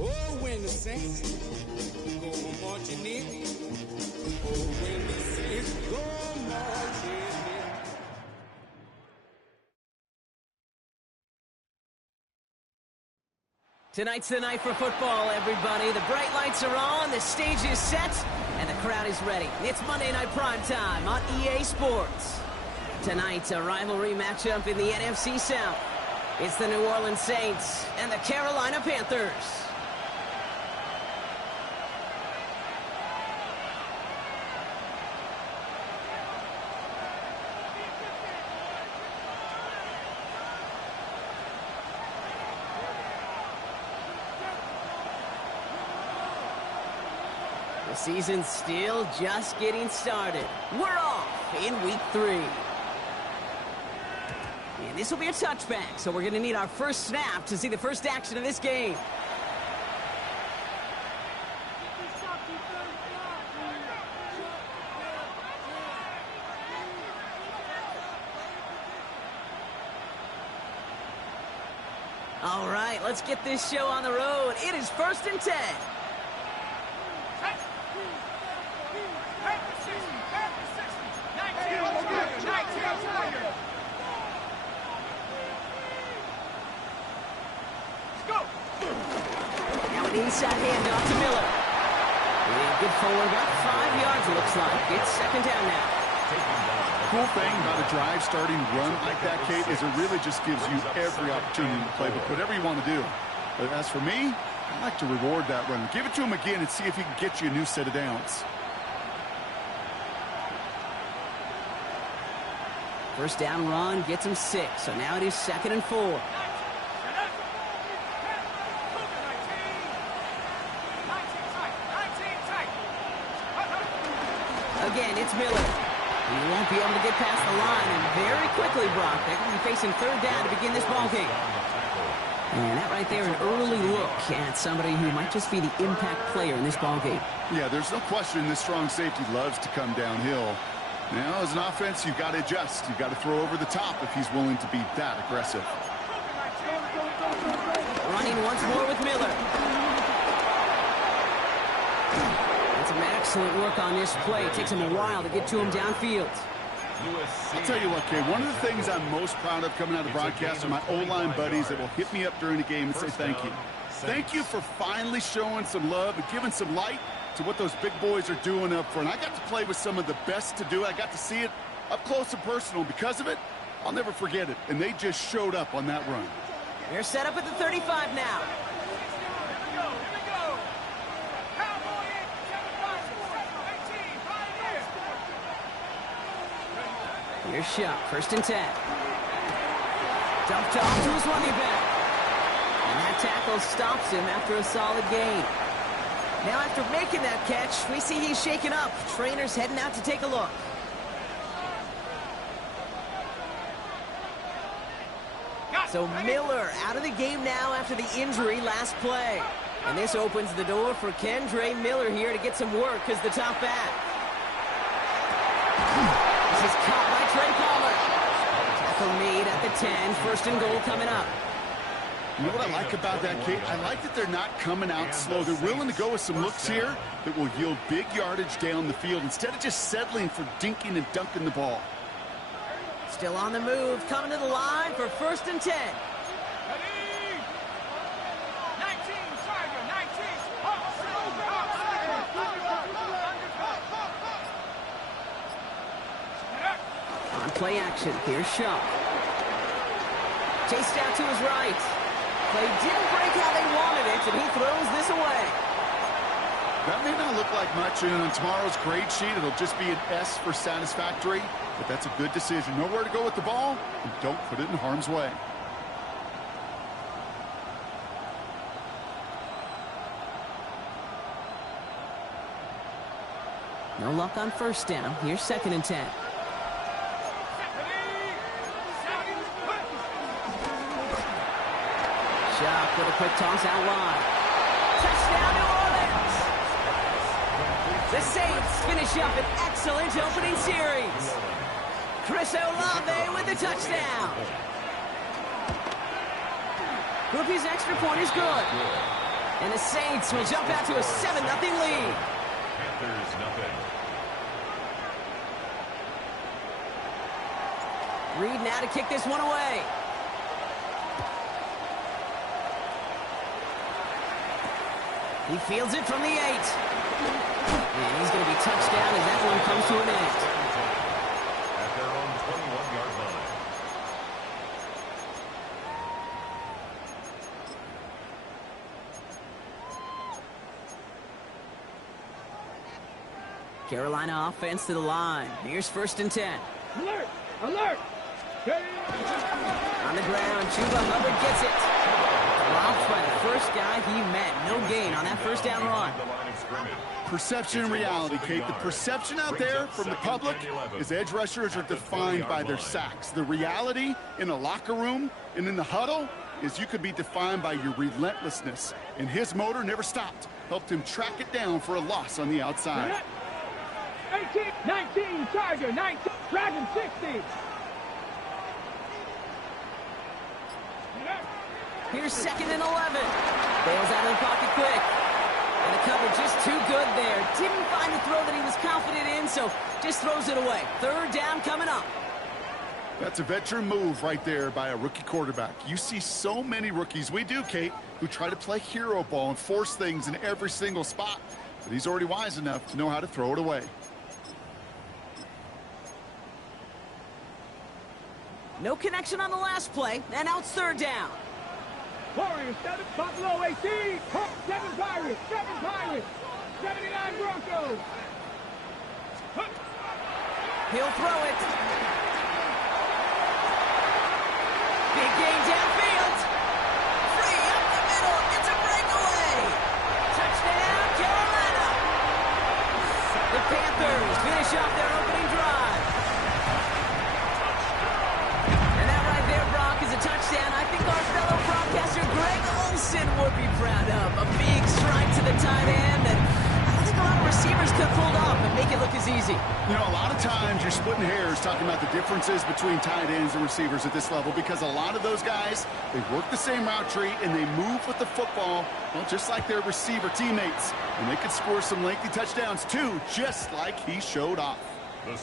Oh, when the saints go marching in. Oh, when the saints go marching in. Tonight's the night for football, everybody. The bright lights are on, the stage is set, and the crowd is ready. It's Monday Night Primetime on EA Sports. Tonight's a rivalry matchup in the NFC South. It's the New Orleans Saints and the Carolina Panthers. The season's still just getting started. We're off in week 3. And this will be a touchback, so we're going to need our first snap to see the first action of this game. All right, let's get this show on the road. It is 1st and 10. Inside handoff to Miller. And good forward, about 5 yards it looks like. It's 2nd down now. The cool thing about a drive starting run like that, Kate, is it really just gives you every opportunity to play with whatever you want to do. But as for me, I like to reward that run. Give it to him again and see if he can get you a new set of downs. First down run gets him 6, so now it is 2nd and 4. Again, it's Miller. He won't be able to get past the line, and very quickly, Brock, they're going to be facing 3rd down to begin this ballgame. And that right there, an early look at somebody who might just be the impact player in this ballgame. Yeah, there's no question this strong safety loves to come downhill. Now, as an offense, you've got to adjust. You've got to throw over the top if he's willing to be that aggressive. Running once more with Miller. Some excellent work on this play. It takes him a while to get to him downfield. I'll tell you what, Kay, one of the things I'm most proud of coming out of broadcast are my O-line buddies that will hit me up during the game and say thank you. Thank you for finally showing some love and giving some light to what those big boys are doing up front. I got to play with some of the best to do it. I got to see it up close and personal. Because of it, I'll never forget it. And they just showed up on that run. They're set up at the 35 now. Here's Shuck, 1st and 10. Dumped off to his running back. And that tackle stops him after a solid gain. Now after making that catch, we see he's shaken up. Trainer's heading out to take a look. So Miller out of the game now after the injury last play. And this opens the door for Kendre Miller here to get some work as the top back. This is caught by Trey Palmer. Tackle made at the 10. 1st and goal coming up. You know what I like about that, Kate? I like that they're not coming out slow. They're willing to go with some looks here that will yield big yardage down the field instead of just settling for dinking and dunking the ball. Still on the move, coming to the line for 1st and 10. On play action, here's Shaw. Chased out to his right. Play didn't break how they wanted it, and he throws this away. That may not look like much, and on tomorrow's grade sheet, it'll just be an S for satisfactory, but that's a good decision. Know where to go with the ball, and don't put it in harm's way. No luck on first down. Here's 2nd and 10. Shuck with a quick toss out wide. Touchdown, New Orleans! The Saints finish up an excellent opening series. Chris Olave with the touchdown. Groupie's extra point is good. And the Saints will jump out to a 7-0 lead. Panthers nothing. Reed now to kick this one away. He fields it from the 8. And he's going to be touchdown as that one comes to an end. At their own 21-yard line. Carolina offense to the line. Here's 1st and 10. Alert! Alert! On the ground, Chuba Hubbard gets it. Dropped by the first guy he met. No gain on that first down run. The line of scrimmage. Perception and reality, Kate. The perception out there from the public is edge rushers are defined by their sacks. The reality in a locker room and in the huddle is you could be defined by your relentlessness. And his motor never stopped. Helped him track it down for a loss on the outside. 18, 19, Charger, 19, Dragon 60. Here's 2nd and 11. Bails out of the pocket quick. And the cover just too good there. Didn't find the throw that he was confident in, so just throws it away. 3rd down coming up. That's a veteran move right there by a rookie quarterback. You see so many rookies, we do, Kate, who try to play hero ball and force things in every single spot. But he's already wise enough to know how to throw it away. No connection on the last play, and now it's 3rd down. Warriors 7, Buffalo 18, 7 Pirates, 7 Pirates, 79 Broncos. He'll throw it. Big gain downfield. Free up the middle. It's a breakaway. Touchdown, Carolina. The Panthers finish off their opening drive. And that right there, Brock, is a touchdown. I think our fellow broadcaster Greg Olsen would be proud of. A big strike to the tight end that I don't think a lot of receivers could have pulled off and make it look as easy. You know, a lot of times you're splitting hairs talking about the differences between tight ends and receivers at this level because a lot of those guys, they work the same route tree and they move with the football, well, just like their receiver teammates. And they could score some lengthy touchdowns too, just like he showed off.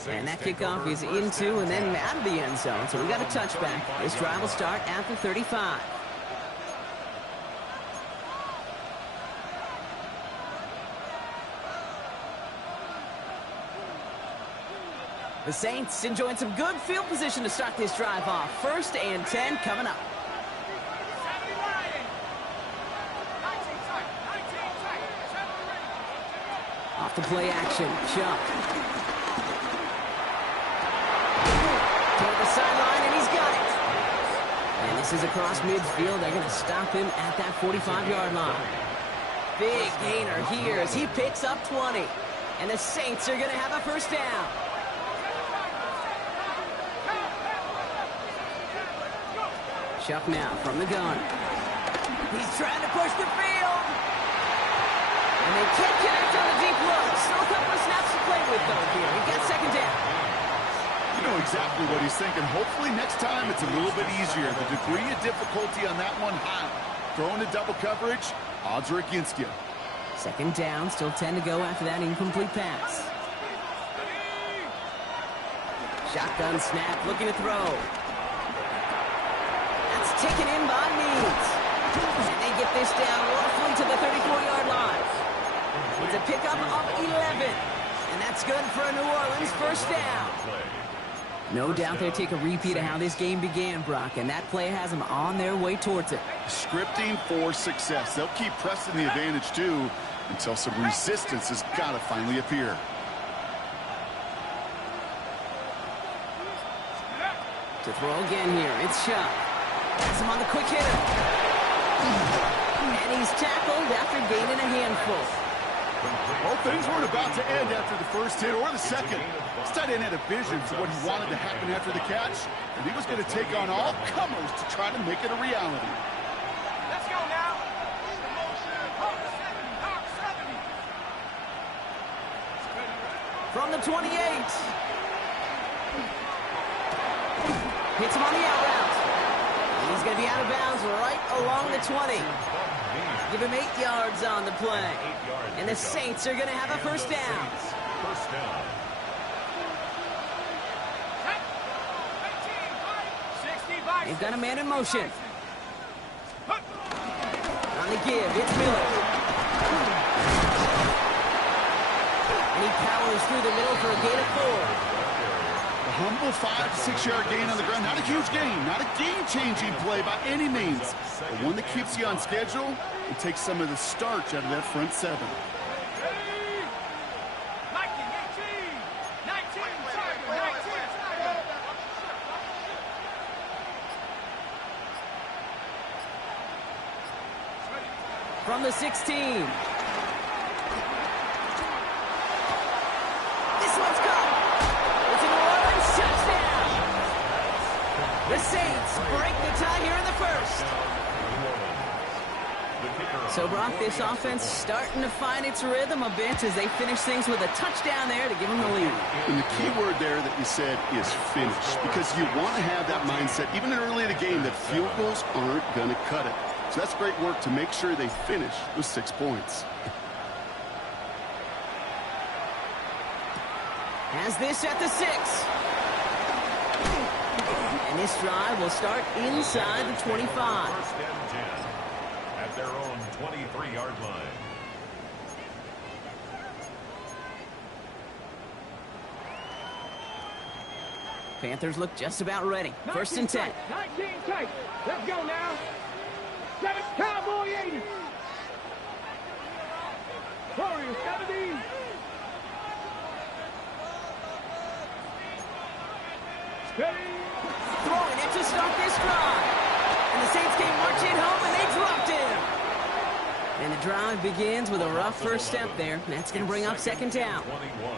And that kickoff is into and then out of the end zone, so we got a touchback. This drive will start at the 35. The Saints enjoying some good field position to start this drive off. 1st and 10 coming up. Off the play action, Chuck. Toward the sideline, and he's got it. And this is across midfield. They're going to stop him at that 45-yard line. Big gainer here as he picks up 20. And the Saints are going to have a 1st down. Chuck now from the gun. He's trying to push the field. And they can't connect on the deep look. Still a couple of snaps to play with, though, here. He got 2nd down. You know exactly what he's thinking. Hopefully next time it's a little bit easier. The degree of difficulty on that one high. Throwing a double coverage, odds are against you. 2nd down, still 10 to go after that incomplete pass. Shotgun snap, looking to throw. That's taken in by Means. And they get this down roughly to the 34-yard line. It's a pickup of 11. And that's good for a New Orleans 1st down. No doubt they'll take a repeat of how this game began, Brock, and that play has them on their way towards it. Scripting for success. They'll keep pressing the advantage, too, until some resistance has got to finally appear. To throw again here, it's Chuck. Has him on the quick hitter. And he's tackled after gaining a handful. Well, things weren't about to end after the first hit or the second. This tight end had a vision for what he wanted to happen after the catch, and he was going to take on all comers to try to make it a reality. Let's go now. From the 28. Hits him on the out route. He's going to be out of bounds right along the 20. Give him 8 yards on the play. And the Saints are going to have a first down. First down. They've got a man in motion. On the give, it's Miller. And he powers through the middle for a gain of 4. A humble 5 to 6 yard gain on the ground. Not a huge gain, not a game-changing play by any means, but one that keeps you on schedule and takes some of the starch out of that front 7. From the 16. This one's gone. It's a New Orleans touchdown. The Saints break the tie here in the first. So, Brock, this offense starting to find its rhythm a bit as they finish things with a touchdown there to give them the lead. And the key word there that you said is finish, because you want to have that mindset, even early in the game, that field goals aren't going to cut it. So that's great work to make sure they finish with 6 points. Has this at the 6. And this drive will start inside the 25. First and 10 at their own 23-yard line. Panthers look just about ready. First and 10. 19 tight. Let's go now. 7 Cowboy 80. Warriors 70. Steady. Throwing it to start this drive. And the Saints came marching home and they dropped him. And the drive begins with a rough first step there. That's going to bring up second down. 21.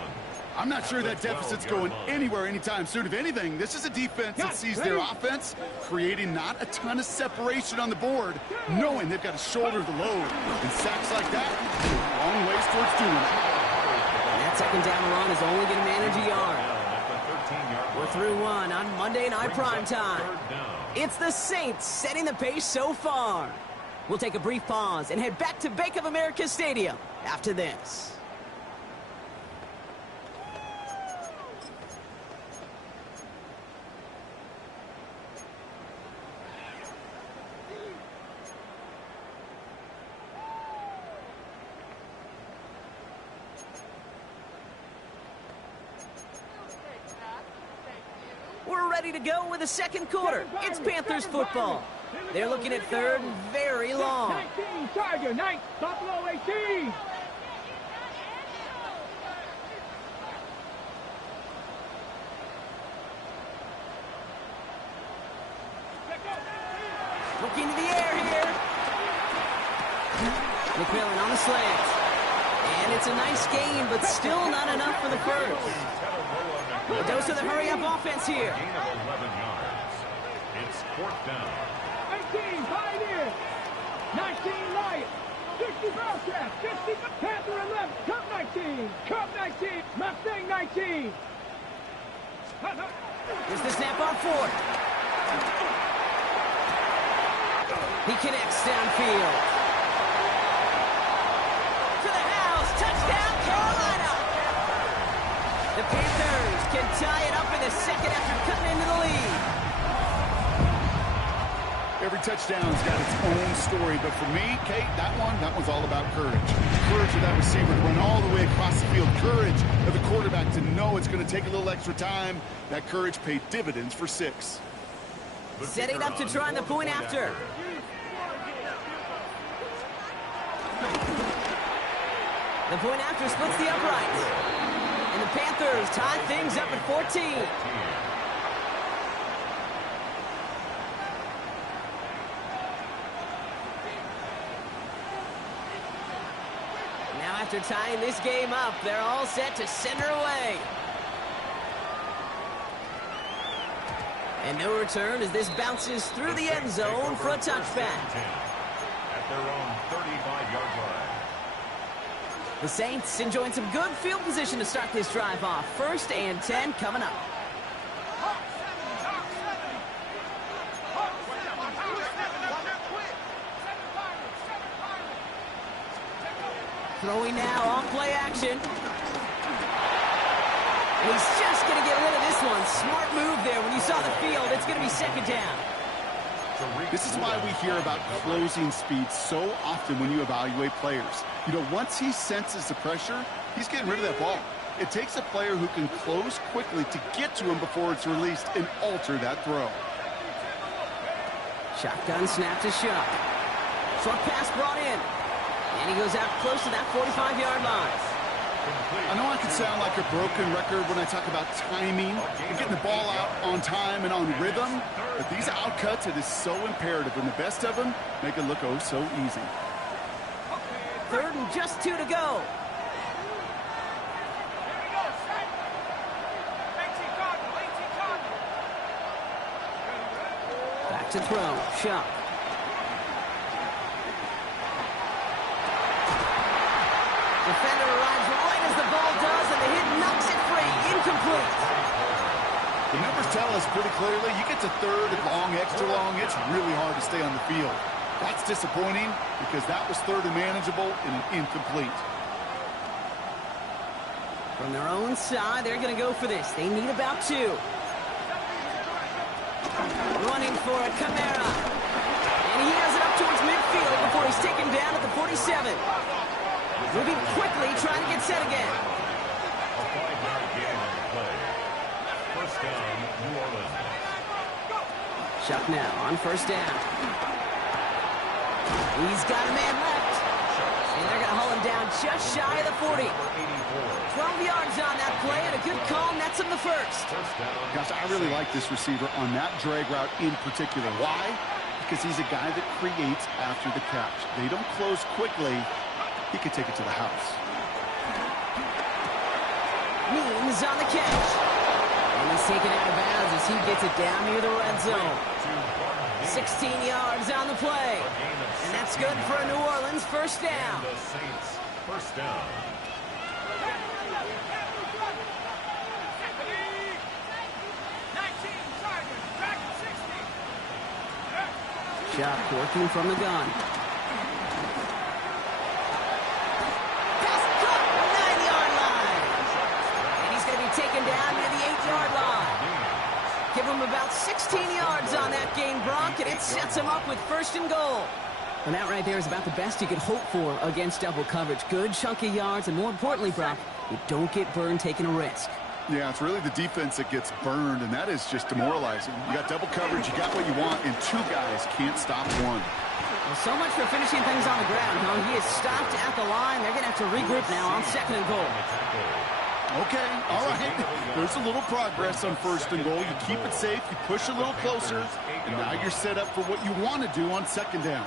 I'm not sure that deficit's going anywhere anytime soon. If anything, this is a defense that sees their offense creating not a ton of separation on the board, knowing they've got to shoulder the load. And sacks like that, long ways towards doing it. And that second down run is only going to manage a yard. We're through one on Monday Night Primetime. It's the Saints setting the pace so far. We'll take a brief pause and head back to Bank of America Stadium after this. We're ready to go with the second quarter. It's Panthers football. They're looking at third and very long. 19 Charger, 9 Buffalo 18. Looking to the air here. McMillan on the slant. And it's a nice gain, but still not enough for the first. A dose of the hurry-up offense here. Gain of 11 yards. It's fourth down. 18 Pioneers. 19 Lions. 60 Bearcats. 50 Panther 11. Cup 19. Cup 19. Mustang 19. Here's the snap on fourth. He connects downfield. To the house. Touchdown, Carolina. The Panthers can tie it up in the second after cutting into the lead. Every touchdown's got its own story, but for me, Kate, that one's all about courage. Courage of that receiver to run all the way across the field. Courage of the quarterback to know it's going to take a little extra time. That courage paid dividends for 6. Setting up to try the point after. The point after splits the uprights. And the Panthers tie things up at 14. after tying this game up. They're all set to send her away. And no return as this bounces through the end zone for a touchback. At their own 35-yard line. The Saints enjoying some good field position to start this drive off. 1st and 10 coming up. Throwing now on play action. And he's just going to get rid of this one. Smart move there. When you saw the field, it's going to be 2nd down. This is why we hear about closing speed so often when you evaluate players. You know, once he senses the pressure, he's getting rid of that ball. It takes a player who can close quickly to get to him before it's released and alter that throw. Shotgun snap to Shuck. Short pass brought in. And he goes out close to that 45-yard line. I know I can sound like a broken record when I talk about timing and getting the ball out on time and on rhythm, but these outcuts, it is so imperative, and the best of them make it look oh so easy. 3rd and just 2 to go. Back to throw. Shuck. Defender arrives right as the ball does, and the hit knocks it free. Incomplete. The numbers tell us pretty clearly, you get to 3rd and long, extra long, it's really hard to stay on the field. That's disappointing because that was 3rd and manageable and an incomplete. From their own side, they're going to go for this. They need about 2. Running for it, Kamara. And he has it up towards midfield before he's taken down at the 47. Moving quickly, trying to get set again. A 5-yard gain on the play. 1st down, New Orleans. Shuck now on 1st down. He's got a man left. And they're going to haul him down just shy of the 40. 12 yards on that play, and a good call nets him the 1st. Gosh, I really like this receiver on that drag route in particular. Why? Because he's a guy that creates after the catch. They don't close quickly. He could take it to the house. Means on the catch. And he's taken out of bounds as he gets it down near the red zone. 16 yards on the play. And that's good for a New Orleans 1st down. The Saints 1st down. Shuck working from the gun. Taken down near the 8-yard line. Give him about 16 yards on that gain, Brock, and it sets him up with 1st and goal. And that right there is about the best you could hope for against double coverage. Good chunky yards, and more importantly, Brock, you don't get burned taking a risk. Yeah, it's really the defense that gets burned, and that is just demoralizing. You got double coverage, you got what you want, and 2 guys can't stop one. Well, so much for finishing things on the ground. Now he is stopped at the line. They're going to have to regroup now on 2nd and goal. Okay, all right. There's a little progress on 1st and goal. You keep it safe, you push a little closer, and now you're set up for what you want to do on 2nd down.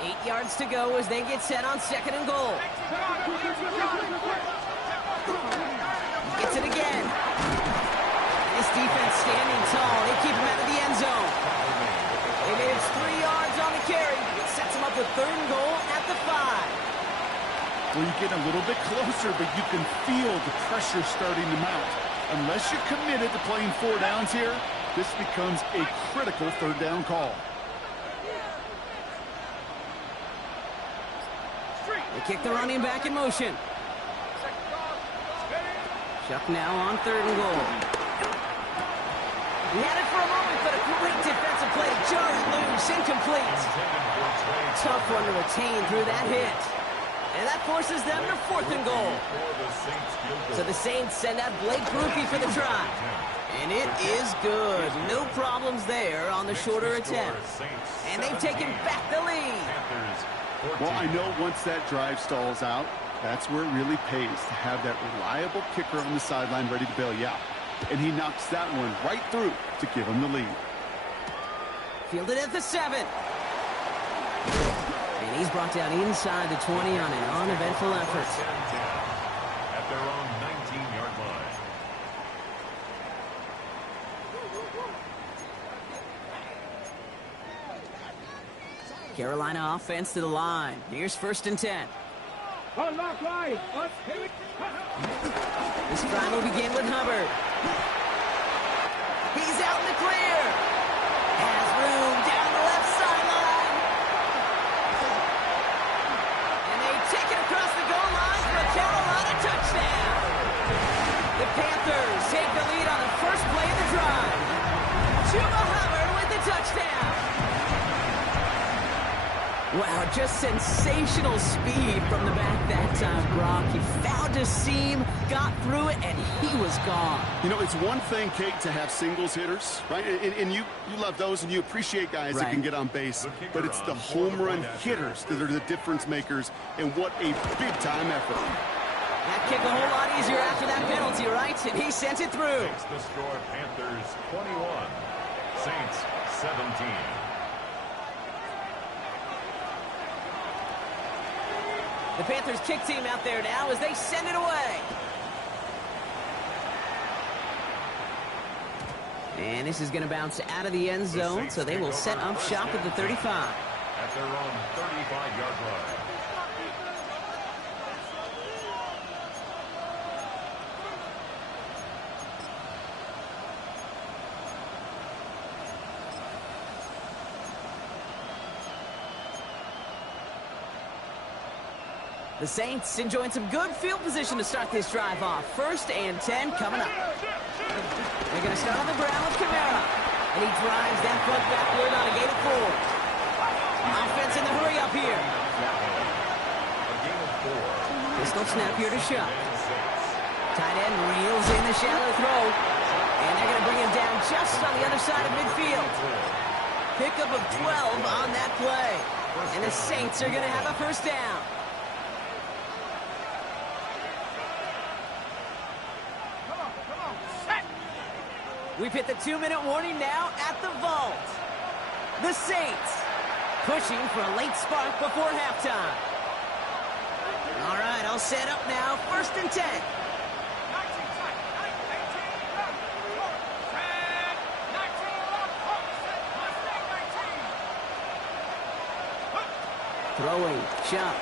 8 yards to go as they get set on 2nd and goal. Gets it again. This defense standing tall. They keep him out of the end zone. They manage 3 yards on the carry. It sets him up with 3rd and goal at the 5. Well, you get a little bit closer, but you can feel the pressure starting to mount. Unless you're committed to playing 4 downs here, this becomes a critical 3rd down call. They kick the running back in motion. Shuck now on 3rd and goal. He had it for a moment, but a great defensive play. Just loose, incomplete. Tough one to retain through that hit. And that forces them to 4th and goal. So the Saints send out Blake Grupe for the try. And it is good. No problems there on the shorter attempt. And they've taken back the lead. Well, I know once that drive stalls out, that's where it really pays to have that reliable kicker on the sideline ready to bail you out. And he knocks that one right through to give him the lead. Fielded at the 7. And he's brought down inside the 20 on an uneventful effort. At their own 19-yard line. Carolina offense to the line. Here's 1st and 10. Unlock line. This drive will begin with Hubbard. He's out in the clear. Has room down the left sideline. And they take it across the goal line for a Carolina touchdown. The Panthers take the lead on the first play of the drive. Chuba Hubbard with the touchdown. Wow, just sensational speed from the back that time, Brock. He found a seam, got through it, and he was gone. You know, it's one thing, Kate, to have singles hitters, right? And you love those, and you appreciate guys that can get on base. But it's the home run hitters that are the difference makers, and what a big-time effort. That kick a whole lot easier after that penalty, right? And he sent it through. Makes the score Panthers 21, Saints 17. The Panthers kick team out there now as they send it away. And this is going to bounce out of the end zone, so they will set up shop at the 35. At their own 35-yard line. The Saints enjoying some good field position to start this drive off. 1st and 10 coming up. They're going to start on the ground with Kamara. And he drives that foot backward on a gain of 4. Offense in the hurry up here. Pistol snap here to Shuck. Tight end reels in the shallow throw. And they're going to bring him down just on the other side of midfield. Pickup of 12 on that play. And the Saints are going to have a 1st down. We've hit the 2-minute warning now at the vault. The Saints pushing for a late spark before halftime. All right, all set up now. 1st and 10. Throwing, Chuck.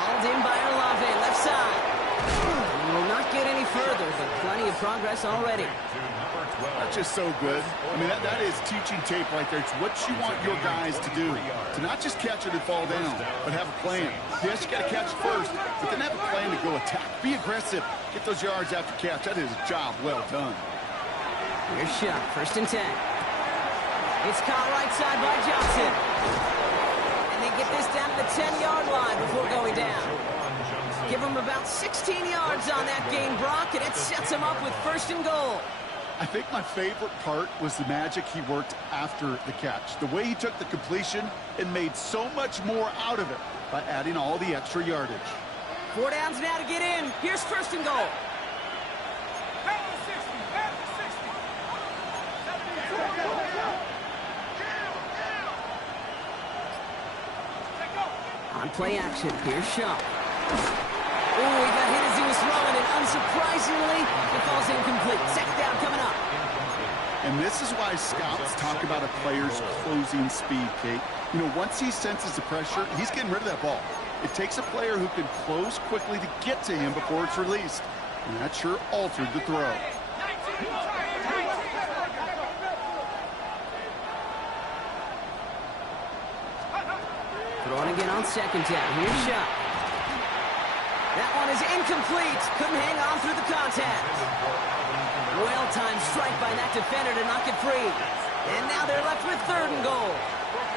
Hauled in by Olave, left side. Will not get any further, but plenty of progress already. That's just so good. I mean, that is teaching tape right there. It's what you want your guys to do. To not just catch it and fall down, but have a plan. Yes, you got to catch it first, but then have a plan to go attack. Be aggressive. Get those yards after catch. That is a job well done. Here's Shuck, 1st and 10. It's caught right side by Johnson. And they get this down to the 10-yard line before going down. Give him about 16 yards on that gain, Brock, and it sets him up with 1st and goal. I think my favorite part was the magic he worked after the catch. The way he took the completion and made so much more out of it by adding all the extra yardage. 4 downs now to get in. Here's 1st and goal. On play action, here's Shaw. Oh, he got hit as he was throwing, and unsurprisingly, it falls incomplete. 2nd down coming up. And this is why scouts talk about a player's closing speed, Kate. You know, once he senses the pressure, he's getting rid of that ball. It takes a player who can close quickly to get to him before it's released. And that sure altered the throw. Throwing again on 2nd down. Here's Shaw. That one is incomplete. Couldn't hang on through the contact. Well-timed strike by that defender to knock it free. And now they're left with 3rd and goal.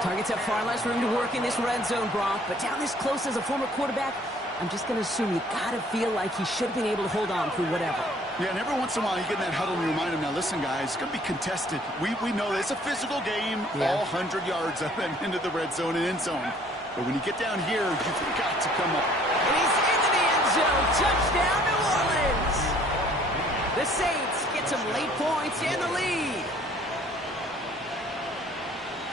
Targets have far less room to work in this red zone, Brock. But down this close as a former quarterback, I'm just going to assume you got to feel like he should have been able to hold on through whatever. Yeah, and every once in a while you get in that huddle and you remind him, now listen, guys, it's going to be contested. We know it's a physical game, all 100 yards up and into the red zone and end zone. But when you get down here, you've got to come up. And he's into the end zone. Touchdown, New Orleans. The Saints get some late points in the lead.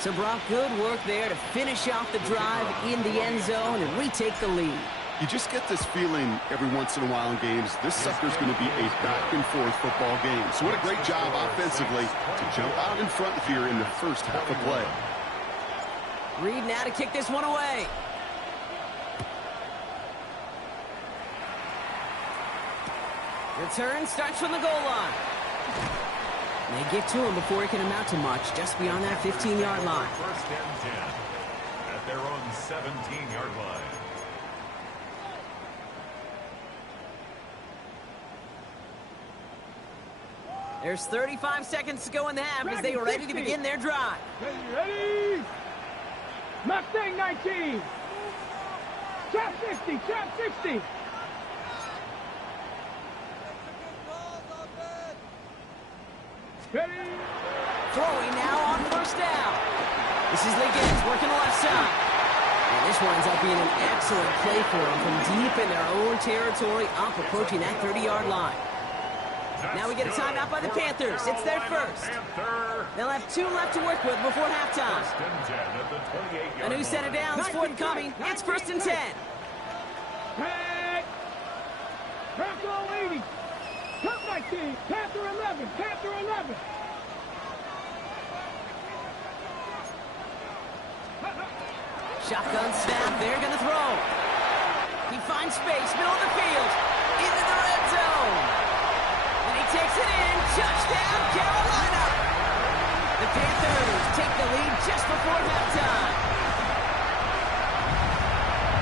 So, Brock, good work there to finish off the drive in the end zone and retake the lead. You just get this feeling every once in a while in games, this sucker's going to be a back-and-forth football game. So what a great job offensively to jump out in front here in the first half of play. Reed now to kick this one away. Return starts from the goal line. They get to him before it can amount to much, just beyond that 15-yard line. First and 10 at their own 17-yard line. There's 35 seconds to go in the half as they are ready to begin their drive. Ready? Mustang 19. Trap 60, trap 60. Ready? Throwing now on first down. This is Liggins working the left side. And this winds up being an excellent play for them from deep in their own territory, up approaching that 30-yard line. Now we get a timeout by the Panthers. It's their first. They'll have 2 left to work with before halftime. A new set of downs forthcoming. It's first and 10. Hey! Panther 80. Cup 19. Panther 11. Panther 11. Shotgun snap. They're going to throw. He finds space. Middle of the field. Into the red zone. And he takes it in. Touchdown, Carolina. The Panthers take the lead just before halftime.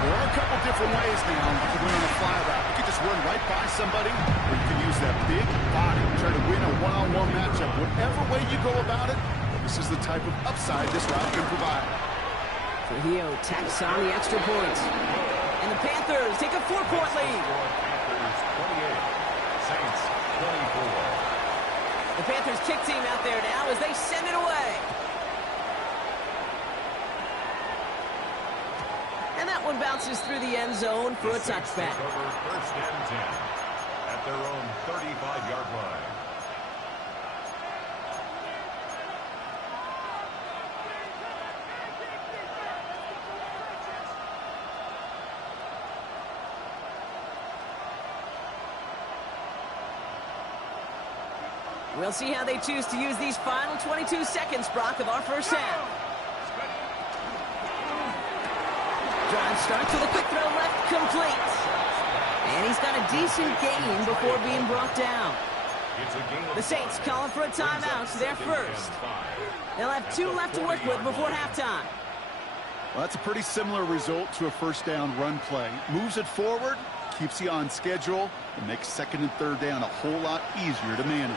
There are a couple different ways now to win on a fly route. You can just run right by somebody, or you can use that big body to try to win a one-on-one matchup. Whatever way you go about it, this is the type of upside this route can provide. Trujillo tacks on the extra point. And the Panthers take a 4-point lead. Panthers 28, Saints 24. The Panthers kick team out there now as they send it away. And that one bounces through the end zone for a touchback. Over first and 10 at their own 35-yard line. We'll see how they choose to use these final 22 seconds, Brock, of our first half. Drive starts with a quick throw left, complete. And he's got a decent gain before being brought down. The Saints calling for a timeout, so they're first. They'll have 2 left to work with before halftime. Well, that's a pretty similar result to a first down run play. Moves it forward, keeps you on schedule, and makes second and third down a whole lot easier to manage.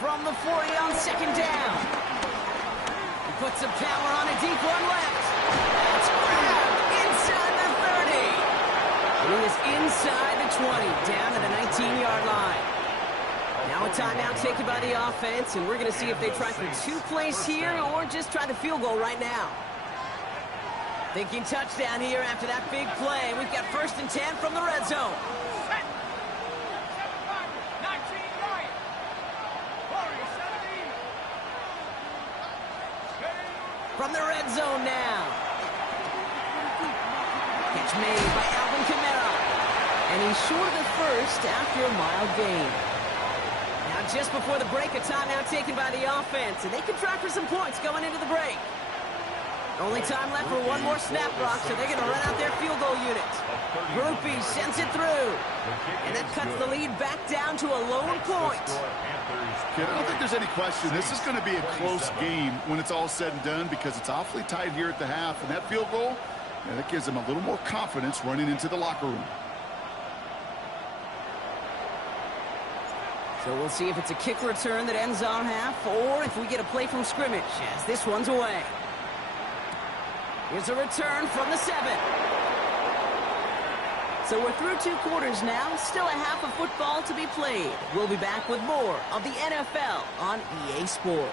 From the 40 on second down. He puts some power on a deep one left. That's grabbed inside the 30. And he is inside the 20, down to the 19-yard line. Now a timeout taken by the offense, and we're going to see if they try for 2 plays here or just try the field goal right now. Thinking touchdown here after that big play. We've got first and 10 from the red zone. From the red zone now. Catch made by Alvin Kamara. And he's short of the first after a mild gain. Now just before the break, a timeout taken by the offense. And they can try for some points going into the break. Only time left for one more snap, Brock, so they're going to run out their field goal unit. Groupie sends it through. And that cuts the lead back down to a lone point. I don't think there's any question. This is going to be a close game when it's all said and done because it's awfully tight here at the half. And that field goal, that gives them a little more confidence running into the locker room. So we'll see if it's a kick return that ends our half or if we get a play from scrimmage as this one's away. Here's a return from the 7. So we're through 2 quarters now. Still a half of football to be played. We'll be back with more of the NFL on EA Sports.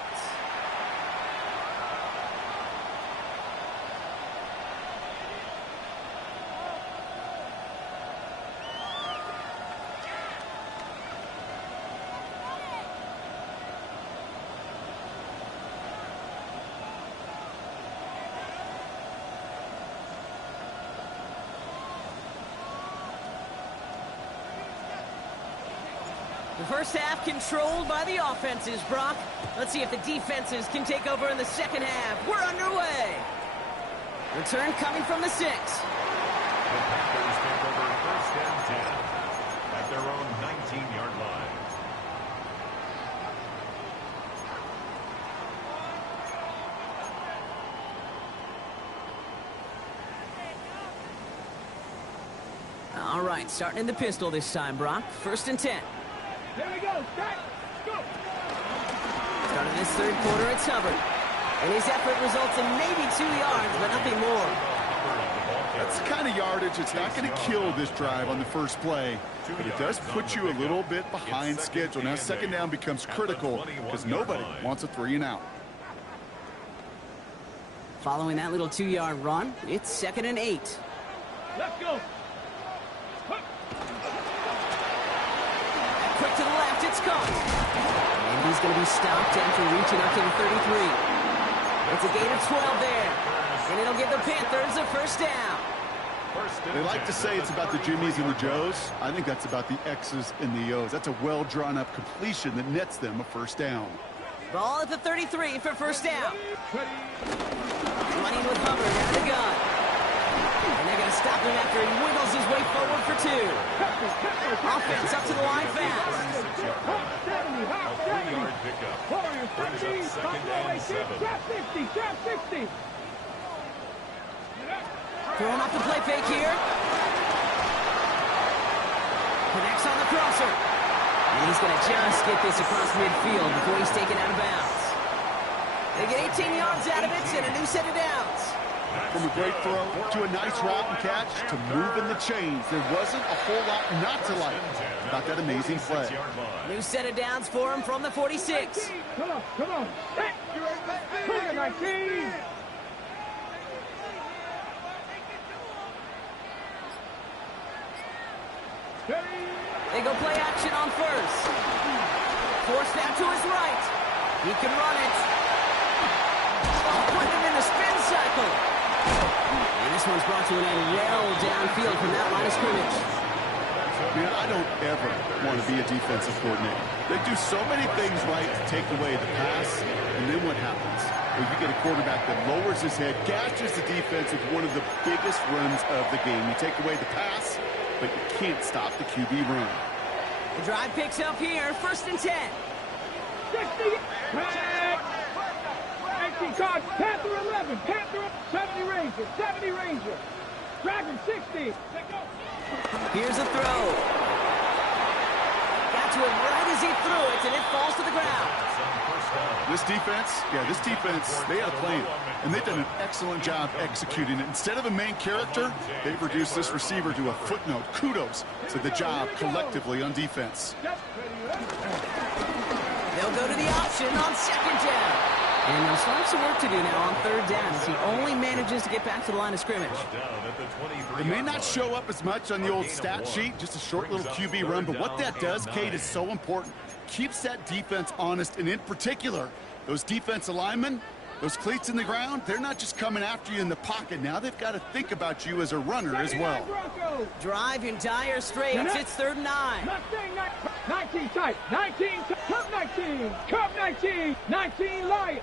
The first half controlled by the offenses, Brock. Let's see if the defenses can take over in the second half. We're underway. Return coming from the 6. The Packers take over first and 10 at their own 19-yard line. All right, starting in the pistol this time, Brock. First and 10. Here we go. Start. Go. Starting this third quarter, it's Hubbard. And his effort results in maybe 2 yards, but nothing more. That's the kind of yardage that's not going to kill this drive on the first play, but it does put you a little bit behind schedule. Now second down becomes critical because nobody wants a 3-and-out. Following that little 2-yard run, it's 2nd and 8. Let's go. Quick to the left, it's caught. And he's going to be stopped after reaching up to the 33. It's a gain of 12 there. And it'll give the Panthers a first down. They like to say it's about the Jimmies and the Joes. I think that's about the X's and the O's. That's a well-drawn-up completion that nets them a first down. Ball at the 33 for first down. Running with Hubbard out of the gun. And they're going to stop him after he wiggles his way forward for 2. Offense up to the line fast. 70, hop 70. Warriors 70, hop 18, trap 60, trap 60. Throwing off the play fake here. Connects on the crosser. And he's going to just get this across midfield before he's taken out of bounds. They get 18 yards out of it and a new set of downs. From a great throw to a nice route and catch to moving the chains, there wasn't a whole lot not to like about that amazing play. New set of downs for him from the 46. Come on, come on. Hey, Cougar 19. They go play action on first. Forced out to his right. He can run it. Oh, put him in the spin cycle. And this one's brought to an end well downfield from that line of scrimmage. Man, I don't ever want to be a defensive coordinator. They do so many things right to take away the pass, and then what happens? Well, you get a quarterback that lowers his head, gashes the defense with one of the biggest runs of the game. You take away the pass, but you can't stop the QB run. The drive picks up here, first and 10. 60. 18 card. Panther 11. Panther 70 Ranger. 70 Ranger. Dragon 60. Here's a throw. Got to him right as he threw it, and it falls to the ground. This defense, they had a plan, and they've done an excellent job executing it. Instead of a main character, they've reduced this receiver to a footnote. Kudos to the job collectively on defense. They'll go to the option on second down. And they'll start some work to do now on third down as he only manages to get back to the line of scrimmage. It may not show up as much on the old stat sheet, just a short little QB run, but what that does, Kate, is so important. Keeps that defense honest, and in particular, those defensive linemen, those cleats in the ground, they're not just coming after you in the pocket. Now they've got to think about you as a runner as well. Drive in dire straits. It's 3rd and 9. 19 tight. 19 tight. Cup 19. Cup 19. 19 Lion.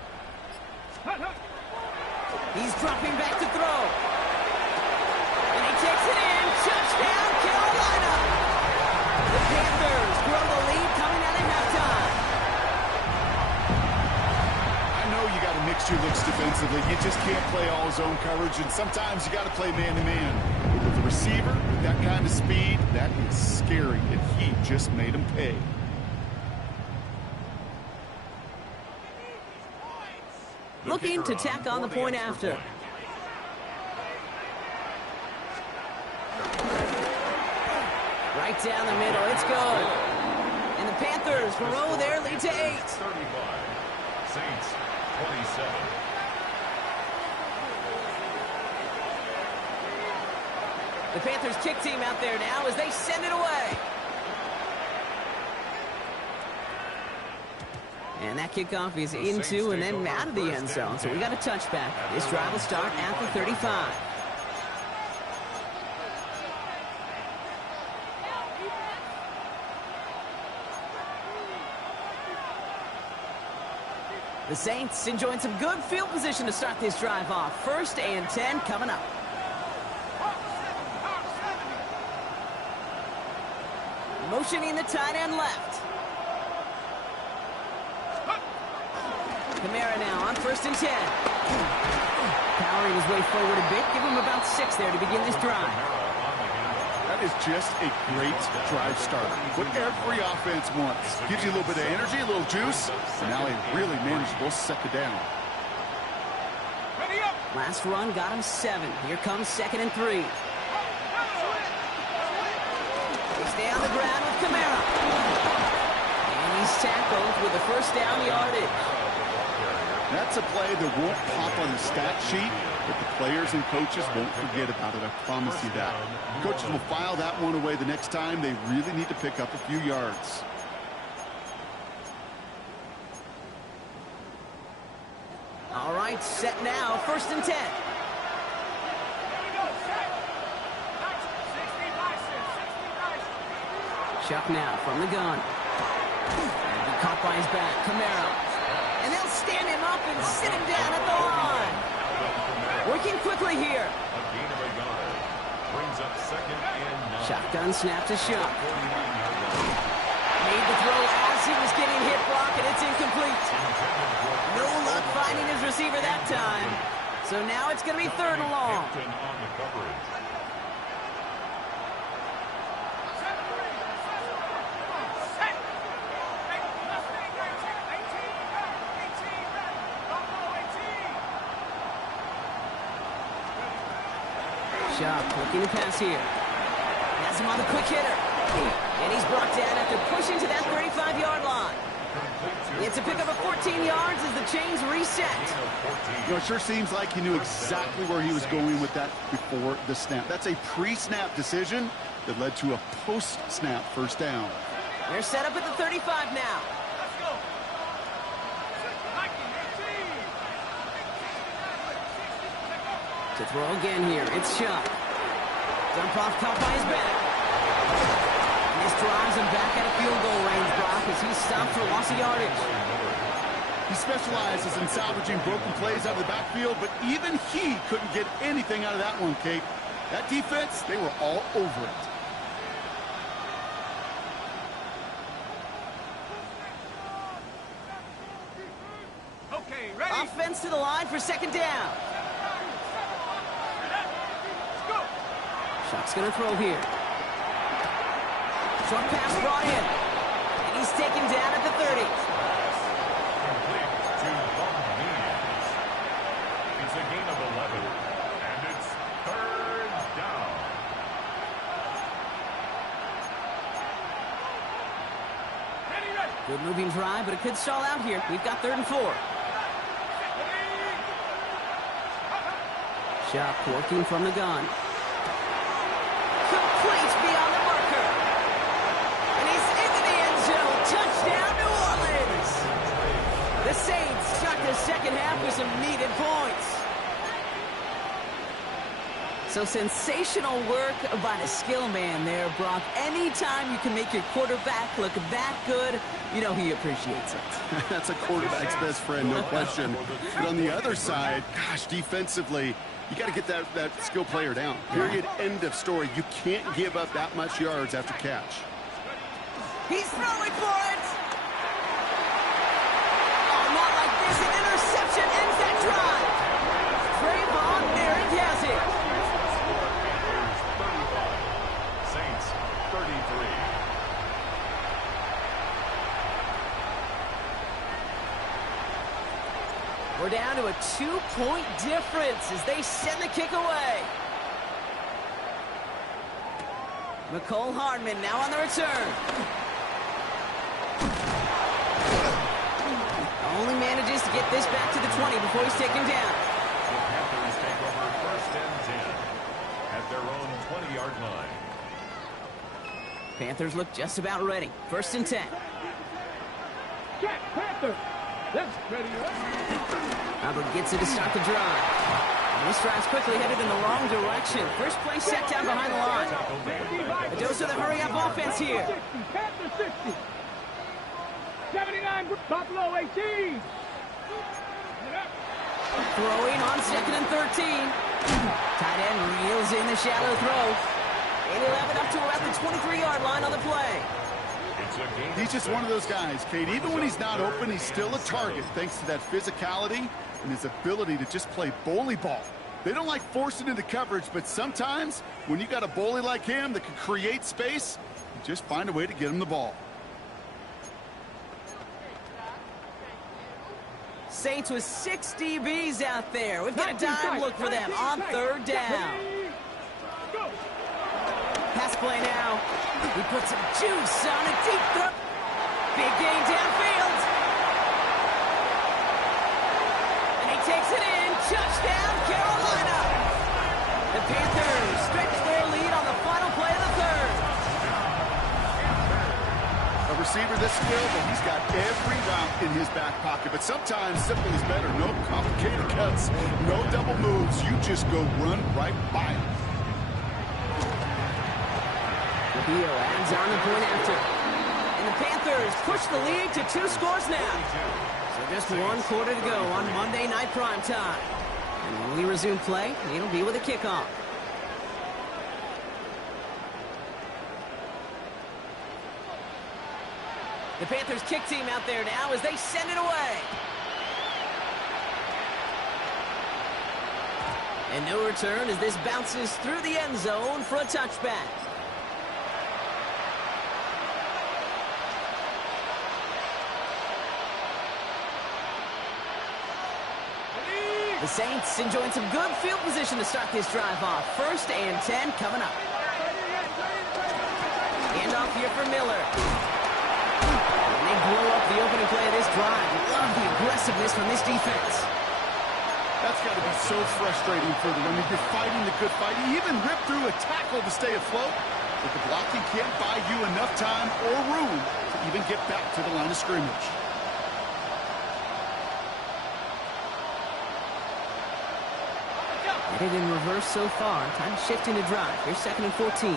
He's dropping back to throw. And he takes it in. Touchdown, Carolina. The Panthers grow the lead coming out at halftime. I know you got to mix your looks defensively. You just can't play all zone coverage, and sometimes you got to play man-to-man. With the receiver, with that kind of speed, that is scary, and he just made him pay. Looking to tack on the point after. Right down the middle, it's good. And the Panthers grow their lead to 8. 35. Saints 27. The Panthers kick team out there now as they send it away. And that kickoff is into and then out of the end zone. So we got a touchback. This drive will start at the 35. The Saints enjoying some good field position to start this drive off. 1st and 10 coming up. Motioning the tight end left. Kamara now on 1st and 10. Powering his way forward a bit. Give him about 6 there to begin this drive. That is just a great drive starter. What every offense wants. Gives you a little bit of energy, a little juice, and now a really manageable 2nd down. Last run got him 7. Here comes 2nd and 3. They stay on the ground with Kamara. And he's tackled with the 1st down yardage. That's a play that won't pop on the stat sheet, but the players and coaches won't forget about it. I promise you that. Coaches will file that one away the next time. They really need to pick up a few yards. All right, set now. 1st and 10. Chuck now from the gun. And he caught by his back. Kamara. And they'll stand him up and sit him down at the line. Working quickly here. A gain of a yard. Brings up 2nd and 9. Shotgun snap to Chuck. Made the throw as he was getting hit block, and it's incomplete. No luck finding his receiver that time. So now it's going to be 3rd and long. On the coverage. Chuck looking to pass here. Has him on the quick hitter. And he's brought down after pushing to that 35-yard line. It's a pickup of 14 yards as the chains reset. You know, it sure seems like he knew exactly where he was going with that before the snap. That's a pre-snap decision that led to a post-snap 1st down. They're set up at the 35 now. To throw again here, it's Chuck. Dump off caught by his back. And this drives him back at a field goal range, Brock, as he's stopped for loss of yardage. He specializes in salvaging broken plays out of the backfield, but even he couldn't get anything out of that one, Kate. That defense, they were all over it. Okay, ready? Offense to the line for 2nd down. Chuck's going to throw here. Short pass brought in. And he's taken down at the 30. Complete to Von Williams. It's a gain of 11. And it's 3rd down. Good moving drive, but it could stall out here. We've got 3rd and 4. Chuck working from the gun. Complete beyond the marker. And he's into the end zone. Touchdown, New Orleans. The Saints start the 2nd half with some needed points. So sensational work by the skill man there, Brock. Anytime you can make your quarterback look that good, you know he appreciates it. That's a quarterback's best friend, no question. But on the other side, gosh, defensively, you got to get that skill player down. Period. End of story. You can't give up that much yards after catch. He's throwing for it. Oh, not like this. An interception ends that drive. Trayvon Merrick has it. Saints 33. We're down to a 2-point difference as they send the kick away. McCole Hardman now on the return. Only manages to get this back to the 20 before he's taken down. The Panthers take over 1st and 10 at their own 20-yard line. Panthers look just about ready. 1st and 10. Jack Panther. That's ready. Albert gets it to start the drive. And this drive's quickly headed in the wrong direction. First play set down behind the line. A dose of the hurry-up offense here. 60, Panther 60. 79, Buffalo 18. Throwing on 2nd and 13. Tight end reels in the shallow throw. And he'll have it up to about the 23-yard line on the play. He's just one of those guys, Kate. Even when he's not open, he's still a target thanks to that physicality and his ability to just play bully ball. They don't like forcing into coverage, but sometimes when you got a bully like him that can create space, you just find a way to get him the ball. Saints with 6 DBs out there. We've got a dime look for them on 3rd down. Pass play now. He puts some juice on a deep throw. Big gain downfield. And he takes it in. Touchdown, Carolina. The Panthers stretch their lead on the final play of the 3rd. A receiver this skilled, well, he's got every route in his back pocket. But sometimes simple is better. No complicated cuts, no double moves. You just go run right by him. Beal adds on the point after. And the Panthers push the lead to 2 scores now. So just 1 quarter to go on Monday Night Primetime. And when we resume play, it'll be with a kickoff. The Panthers kick team out there now as they send it away. And no return as this bounces through the end zone for a touchback. The Saints enjoying some good field position to start this drive off. 1st and 10 coming up. Hand off here for Miller. And they blow up the opening play of this drive. Love the aggressiveness from this defense. That's got to be so frustrating for them. I mean, you're fighting the good fight. You even rip through a tackle to stay afloat. But the blocking can't buy you enough time or room to even get back to the line of scrimmage. Headed in reverse so far. Time shifting to drive. Here's 2nd and 14.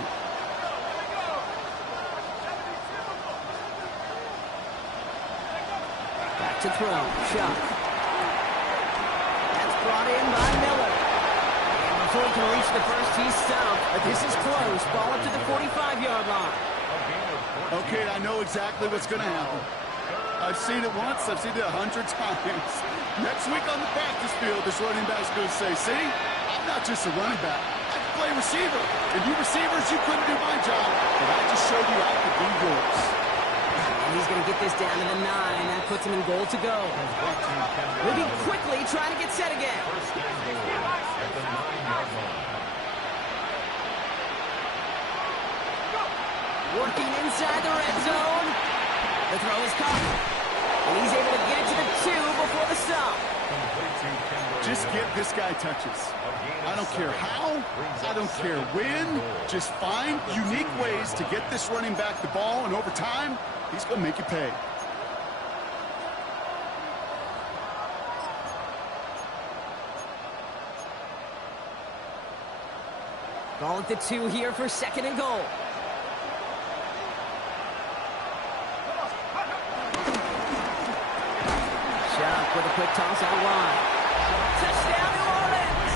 Back to throw. Shot. That's brought in by Miller. And before he can reach the first, he's stopped. But this is close. Ball up to the 45-yard line. Okay, I know exactly what's going to happen. I've seen it once. I've seen it 100 times. Next week on the practice field, this running back's going to say, see, I'm not just a running back. I can play receiver. And you receivers, you couldn't do my job. But I just showed you I could do yours. And he's going to get this down to the 9. That puts him in goal to go. Moving quickly, trying to get set again. Working inside the red zone. The throw is caught. And he's able to get it to the 2 before the stop. Just get this guy touches. I don't care how. I don't care when. Just find unique ways to get this running back the ball, and over time, he's going to make you pay. Ball at the 2 here for 2nd and goal. Sharp with a quick toss out wide. Touchdown, New Orleans!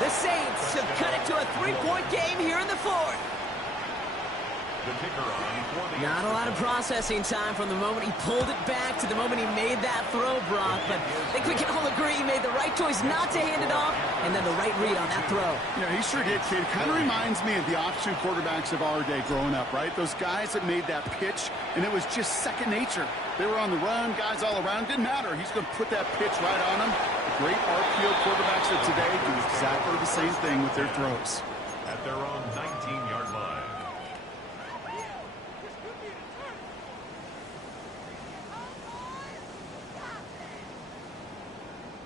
The Saints have cut it to a 3-point game here in the 4th. Not a lot of processing time from the moment he pulled it back to the moment he made that throw, Brock. But I think we can all agree he made the right choice not to hand it off, and then the right read on that throw. Yeah, he sure did, kid. Kind of reminds me of the option quarterbacks of our day growing up, right? Those guys that made that pitch, and it was just second nature. They were on the run, guys all around. Didn't matter. He's going to put that pitch right on them. The great RPO quarterbacks of today do exactly the same thing with their throws. At their own 19-yard line.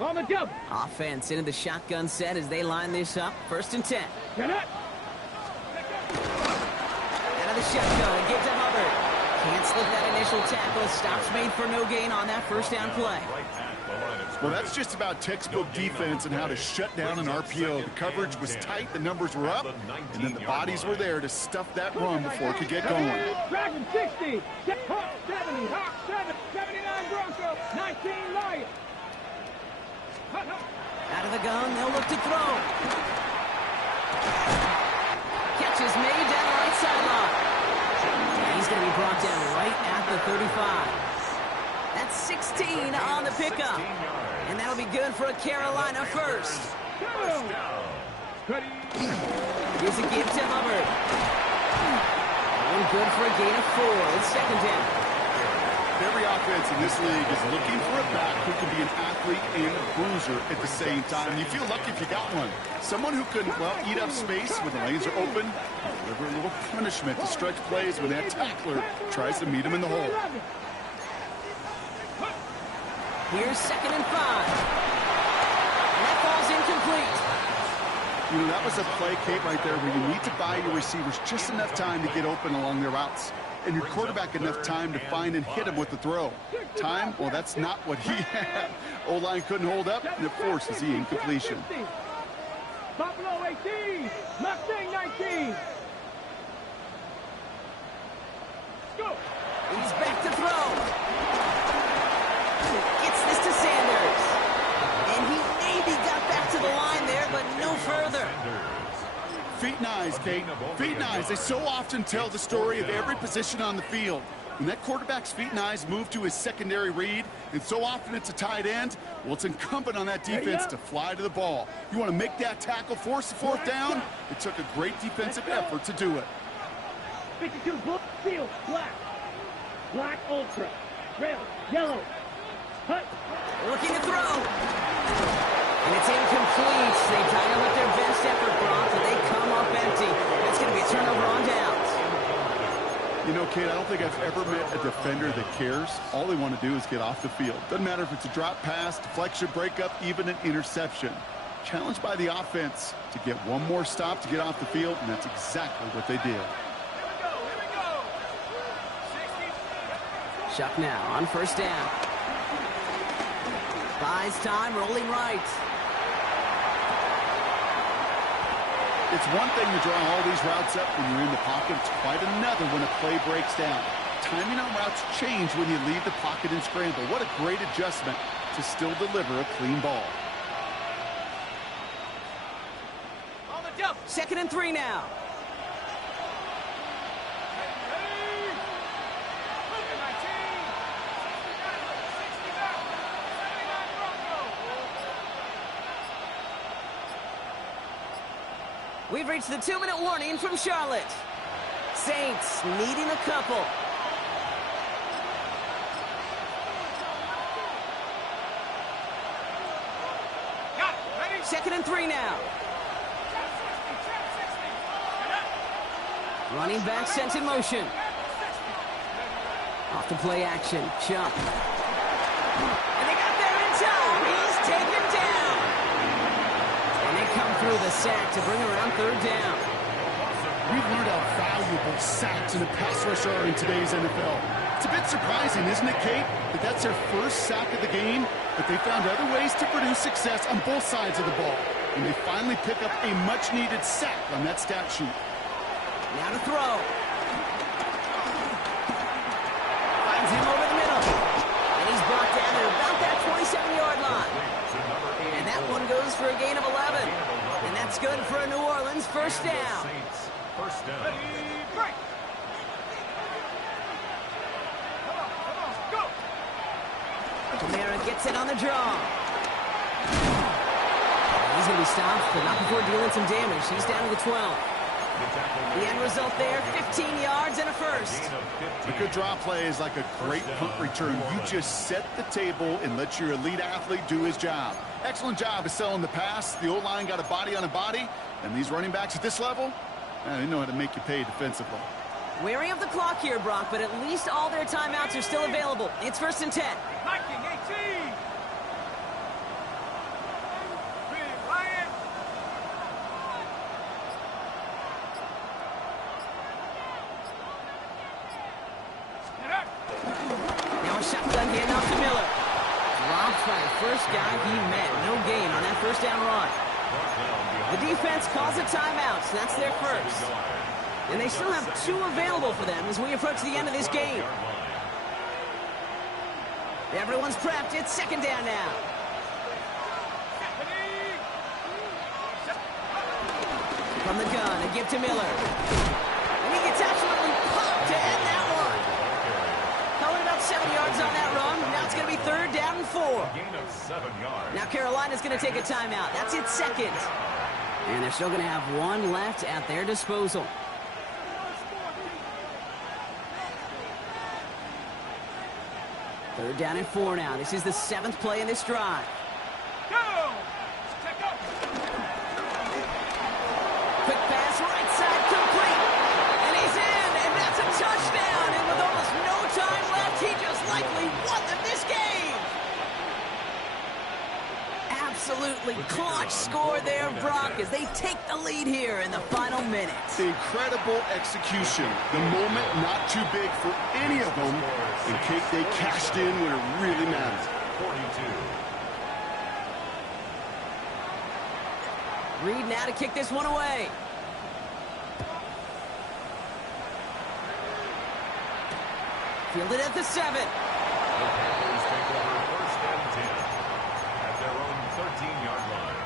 On the double. Offense into the shotgun set as they line this up. 1st and 10. Get it. Out of the shotgun, it gives to Hubbard. Can't slip that initial tackle. Stops made for no gain on that 1st down play. Well, that's just about textbook defense and how to shut down an RPO. The coverage was tight, the numbers were up, and then the bodies were there to stuff that run before it could get going. Dragon 60, Hawk 70, Hawk 7, 79 Broncos. 19 Lions. Out of the gun, they'll look to throw. Catch is made down the right sideline. And he's going to be brought down right at the 35. That's 16 on the pickup. And that'll be good for a Carolina first. Here's a give to Hubbard. One good for a gain of 4. It's second down. Every offense in this league is looking for a back who can be an athlete and a bruiser at the same time. You feel lucky if you got one. Someone who can, well, eat up space when the lanes are open, deliver a little punishment to stretch plays when that tackler tries to meet him in the hole. Here's 2nd and 5. And that ball's incomplete. You know, that was a play, Kate, right there where you need to buy your receivers just enough time to get open along their routes. And your quarterback enough time to find and hit him with the throw. Time, well, that's not what he had. O-line couldn't hold up, and it forces the incompletion. Buffalo 18, Mustang 19. Go. He's back to throw. Gets this to Sanders. And he maybe got back to the line there, but no further. Feet and eyes, Kate. Feet and eyes. They so often tell the story of every position on the field. When that quarterback's feet and eyes move to his secondary read, and so often it's a tight end, well, it's incumbent on that defense to fly to the ball. You want to make that tackle, force the 4th down? It took a great defensive effort to do it. 52 blue, field, black. Black ultra. Red, yellow. Hut. Looking to throw. And it's incomplete. They dial up their best effort, Brock, but they come up empty. That's going to be a turnover on downs. You know, Kate, I don't think I've ever met a defender that cares. All they want to do is get off the field. Doesn't matter if it's a drop pass, deflection, breakup, even an interception. Challenged by the offense to get one more stop to get off the field, and that's exactly what they did. Shuck now on 1st down. Buys time, rolling right. It's one thing to draw all these routes up when you're in the pocket. It's quite another when a play breaks down. Timing on routes change when you leave the pocket and scramble. What a great adjustment to still deliver a clean ball. 2nd and 3 now. We've reached the 2-minute warning from Charlotte. Saints needing a couple. Second and 3 now. Running back sent in motion. Off the play action. Jump. And they got there in time. He's taken down. And they come through the sack to bring around 3rd down. We've learned how valuable sacks and a pass rush are in today's NFL. It's a bit surprising, isn't it, Kate, that that's their first sack of the game, but they found other ways to produce success on both sides of the ball. And they finally pick up a much-needed sack on that stat sheet. Now to throw. Finds him over the middle. And he's brought down at about that 27-yard line. And that one goes for a gain of 11. And that's good for a New Orleans first down. First down. Kamara gets it on the draw. He's going to be stopped, but not before dealing some damage. He's down to the 12. The end result there, 15 yards and a first. A good draw play is like a great punt return. You just set the table and let your elite athlete do his job. Excellent job of selling the pass. The O-line got a body on a body. And these running backs at this level, they know how to make you pay defensively. Wary of the clock here, Brock, but at least all their timeouts are still available. It's 1st and 10. 19-18. Now a shotgun handoff to Miller. Dropped by the first guy he met. No gain on that first down run. The defense calls a timeout, so that's their first. And they still have 2 available for them as we approach the end of this game. Everyone's prepped. It's second down now. From the gun, a give to Miller. And he gets absolutely popped to end that one. Only about 7 yards on that run. Now it's going to be third down and 4. Gain of 7 yards. Now Carolina's going to take a timeout. That's its second. And they're still going to have one left at their disposal. Third down and 4 now. This is the 7th play in this drive. Go! Quick pass, right side, complete. And he's in, and that's a touchdown. And with almost no time left, he just likely won them this game. Absolutely clutch score there, Brock, as they take the lead here in the final minutes. Incredible execution. The moment not too big for any of them. And Kate, they cashed in when it really mattered. 42. Reed now to kick this one away. Fielded at the 7. The Panthers take over first and 10 at their own 13-yard line.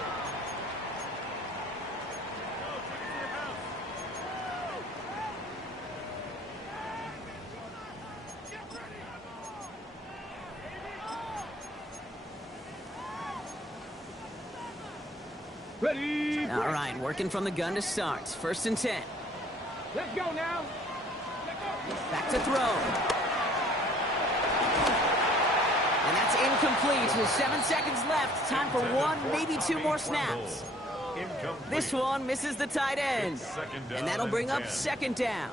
Ready? All right, working from the gun to start. First and 10. Let's go now. Back to throw. And that's incomplete with 7 seconds left. Time for one, maybe 2 more snaps. Incomplete. This one misses the tight end. It's second down And that'll bring up 10. second down.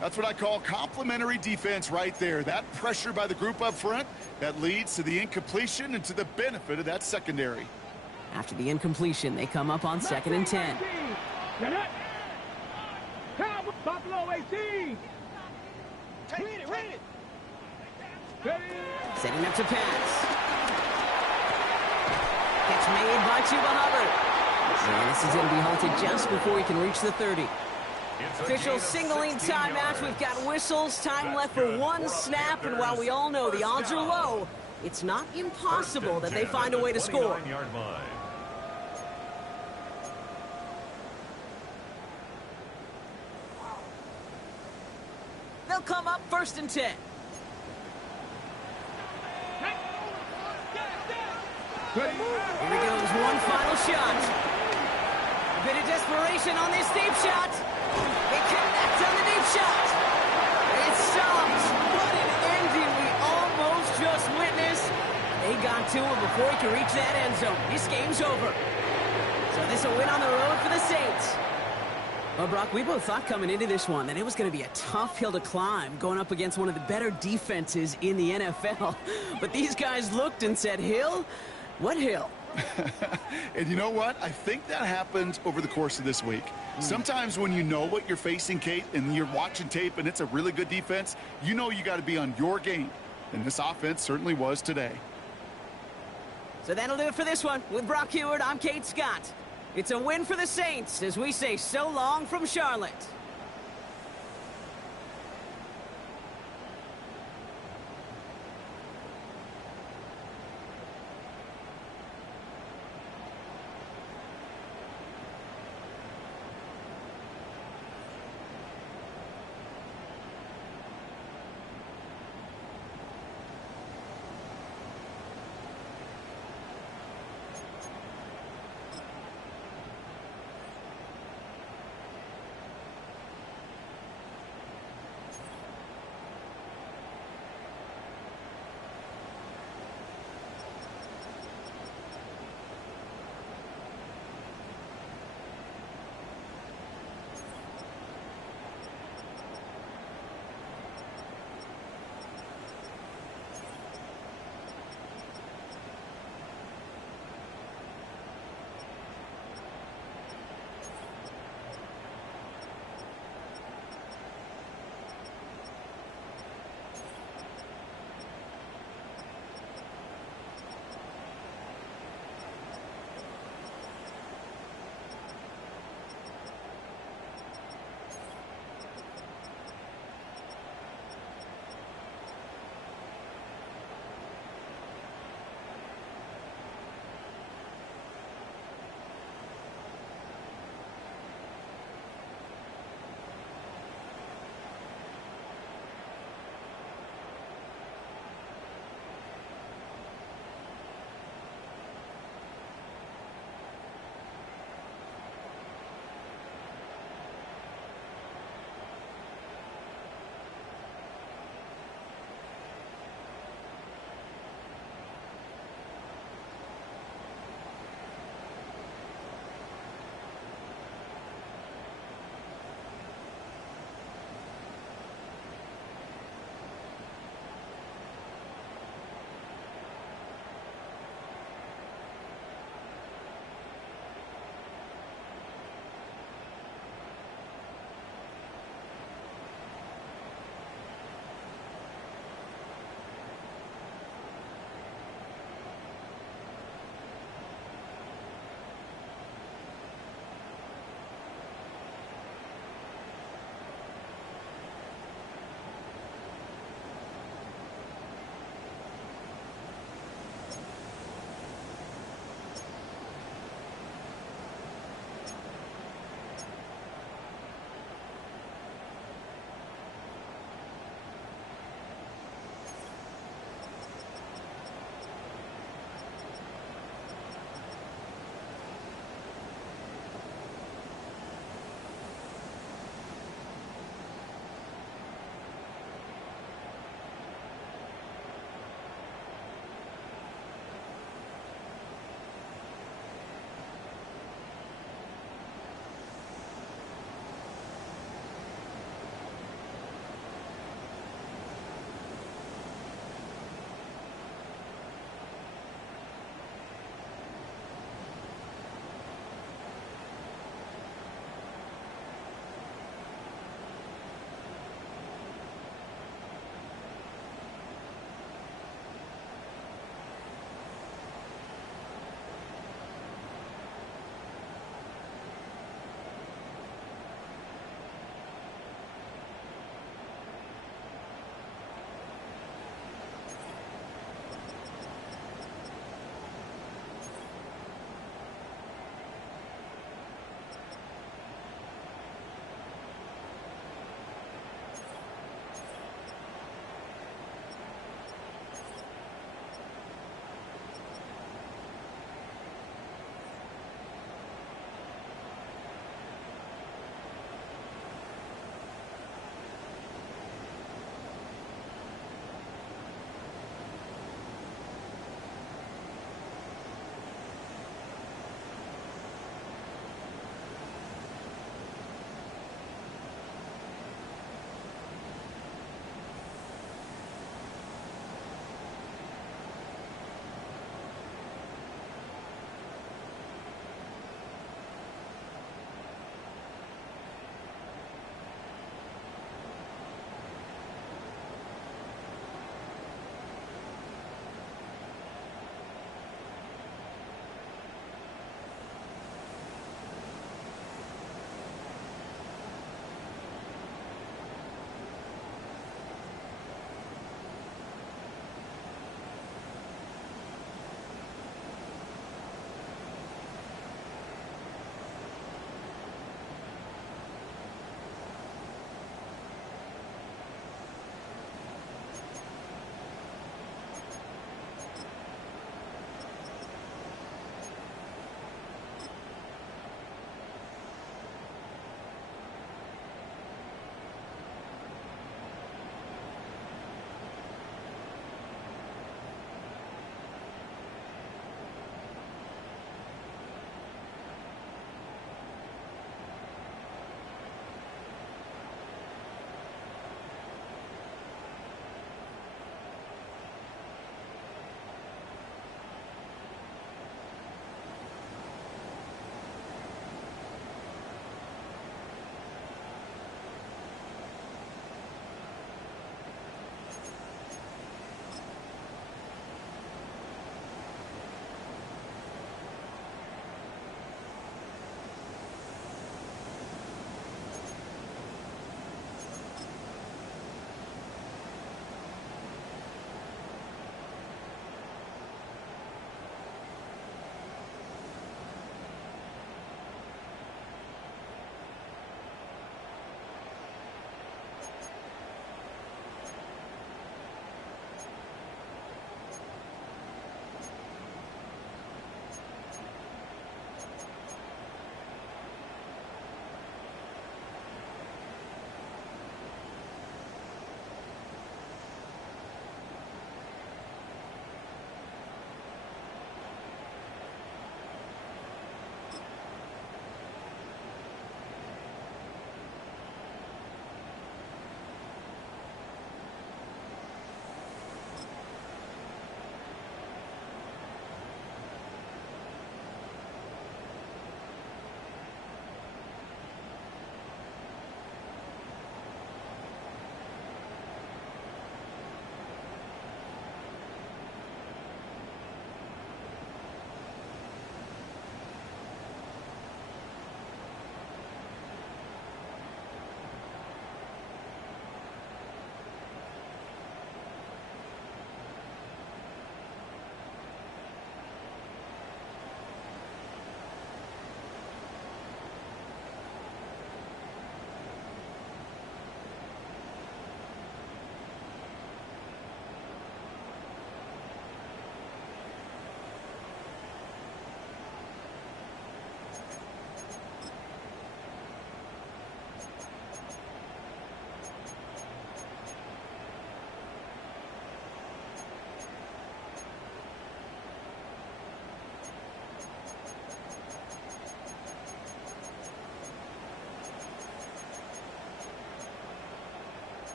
That's what I call complimentary defense right there. That pressure by the group up front, that leads to the incompletion and to the benefit of that secondary. After the incompletion, they come up on second and 10. Get it. Buffalo 18. Read it. Ready? Setting up to pass. Catch made by Chuba Hubbard. And this is going to be halted just before he can reach the 30. It's a Officials gain of signaling 16 timeouts. yards. We've got whistles. Time left for one snap. And while we all know the odds are low, it's not impossible that they find a way to score. 29-yard line. They'll come up first and 10. Ready? Here he goes, one final shot. A bit of desperation on this deep shot. They connect on the deep shot. It stops. What an ending we almost just witnessed. They got to him before he could reach that end zone. This game's over. So this will win on the road for the Saints. Well, Brock, we both thought coming into this one that it was going to be a tough hill to climb going up against one of the better defenses in the NFL. But these guys looked and said, Hill? What hill? And you know what? I think that happened over the course of this week. Sometimes when you know what you're facing, Kate, and you're watching tape and it's a really good defense, you know you got to be on your game. And this offense certainly was today. So that'll do it for this one. With Brock Heward, I'm Kate Scott. It's a win for the Saints as we say so long from Charlotte.